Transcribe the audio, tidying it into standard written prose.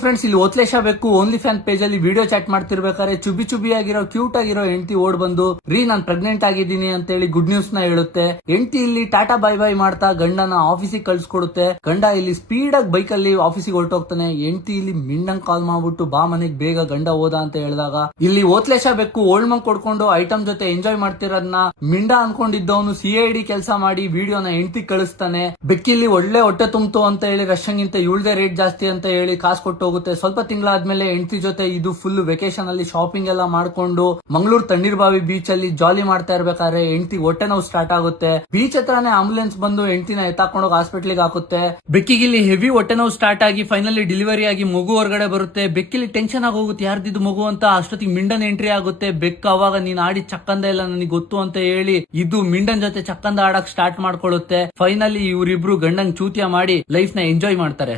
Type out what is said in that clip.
Friends, ಇಲ್ಲಿ ಓತ್ಲೇಶ ಬೇಕು only fan page ಅಲ್ಲಿ ವಿಡಿಯೋ ಚಾಟ್ ಮಾಡ್ತಿರ್ಬೇಕಾದ್ರೆ ಚುಬಿ ಆಗಿರೋ ಕ್ಯೂಟ್ ಆಗಿರೋ ಹೆಂಡತಿ ಓಡ್ ಬಂದು ನಾನ್ ಪ್ರೆಗ್ನೆಂಟ್ ಆಗಿದ್ದೀನಿ ಅಂತ ಹೇಳಿ ಗುಡ್ ನ್ಯೂಸ್ ನ ಹೇಳುತ್ತೆ. ಹೆಂಡತಿ ಇಲ್ಲಿ ಟಾಟಾ ಬೈ ಬೈ ಮಾಡ್ತಾ ಗಂಡನ ಆಫೀಸಿಗೆ ಕಳ್ಸಿಕೊಡುತ್ತೆ. ಗಂಡ ಇಲ್ಲಿ ಸ್ಪೀಡ್ ಆಗಿ ಬೈಕ್ ಅಲ್ಲಿ ಆಫೀಸಿಗೆ ಹೊರಟೋಗ್ತಾನೆ. ಹೆಂಡತಿ ಇಲ್ಲಿ ಮಿಂಡಂಗ್ ಕಾಲ್ ಮಾಡ್ಬಿಟ್ಟು ಬಾ ಮನೆಗ್ ಬೇಗ ಗಂಡ ಹೋದ ಅಂತ ಹೇಳಿದಾಗ ಇಲ್ಲಿ ಓತ್ಲೇಶ ಬೇಕು ಓಲ್ಡ್ ಮಂಗ್ ಕೊಡ್ಕೊಂಡು ಐಟಮ್ ಜೊತೆ ಎಂಜಾಯ್ ಮಾಡ್ತಿರೋದನ್ನ ಮಿಂಡ ಅನ್ಕೊಂಡಿದ್ದವನು CID ಕೆಲಸ ಮಾಡಿ ವಿಡಿಯೋನ ಹೆಂಡತಿ ಕಳಿಸ್ತಾನೆ. ಬೆಕ್ಕಿಲ್ಲಿ ಒಳ್ಳೆ ಹೊಟ್ಟೆ ತುಂಬ್ತು ಅಂತ ಹೇಳಿ ರಶಂಗಿಂತ ಇವಳ್ದೆ ರೇಟ್ ಜಾಸ್ತಿ ಅಂತ ಹೇಳಿ ಕಾಸು ಕೊಟ್ಟು ಹೋಗುತ್ತೆ. ಸ್ವಲ್ಪ ತಿಂಗಳಾದ್ಮೇಲೆ ಹೆಂಡತಿ ಜೊತೆ ಇದು ಫುಲ್ ವೆಕೇಶನ್ ಅಲ್ಲಿ ಶಾಪಿಂಗ್ ಎಲ್ಲ ಮಾಡ್ಕೊಂಡು ಮಂಗಳೂರು ತಣ್ಣೀರ್ಬಾವಿ ಬೀಚ್ ಅಲ್ಲಿ ಜಾಲಿ ಮಾಡ್ತಾ ಇರ್ಬೇಕಾದ್ರೆ ಹೆಂಡತಿ ಹೊಟ್ಟೆ ನೋವು ಸ್ಟಾರ್ಟ್ ಆಗುತ್ತೆ. ಬೀಚ್ ಹತ್ರನೇ ಆಂಬುಲೆನ್ಸ್ ಬಂದು ಹೆಂಡತಿನ ಎತ್ತಾಕೊಂಡೋಗಿ ಹಾಸ್ಪಿಟ್ಲಿಗೆ ಹಾಕುತ್ತೆ. ಬೆಕ್ಕಿಗಿಲ್ಲಿ ಹೆವಿ ಹೊಟ್ಟೆ ನೋವು ಸ್ಟಾರ್ಟ್ ಆಗಿ ಫೈನಲಿ ಡೆಲಿವರಿ ಆಗಿ ಮಗು ಹೊರಗಡೆ ಬರುತ್ತೆ. ಬೆಕ್ಕಿಲಿ ಟೆನ್ಷನ್ ಆಗೋಗುತ್ತೆ, ಯಾರ್ದಿದ್ದು ಮಗು ಅಂತ. ಅಷ್ಟೊತ್ತಿಗೆ ಮಿಂಡನ್ ಎಂಟ್ರಿ ಆಗುತ್ತೆ. ಬೆಕ್ಕ ಅವಾಗ ನೀನ್ ಆಡಿ ಚಕ್ಕಂದ ಇಲ್ಲ ನನಗೆ ಗೊತ್ತು ಅಂತ ಹೇಳಿ ಇದು ಮಿಂಡನ್ ಜೊತೆ ಚಕ್ಕಂದ ಆಡಕ್ ಸ್ಟಾರ್ಟ್ ಮಾಡ್ಕೊಳ್ಳುತ್ತೆ. ಫೈನಲಿ ಇವರಿಬ್ರು ಗಂಡಂಗ್ ಚೂತಿಯ ಮಾಡಿ ಲೈಫ್ ನ ಎಂಜಾಯ್ ಮಾಡ್ತಾರೆ.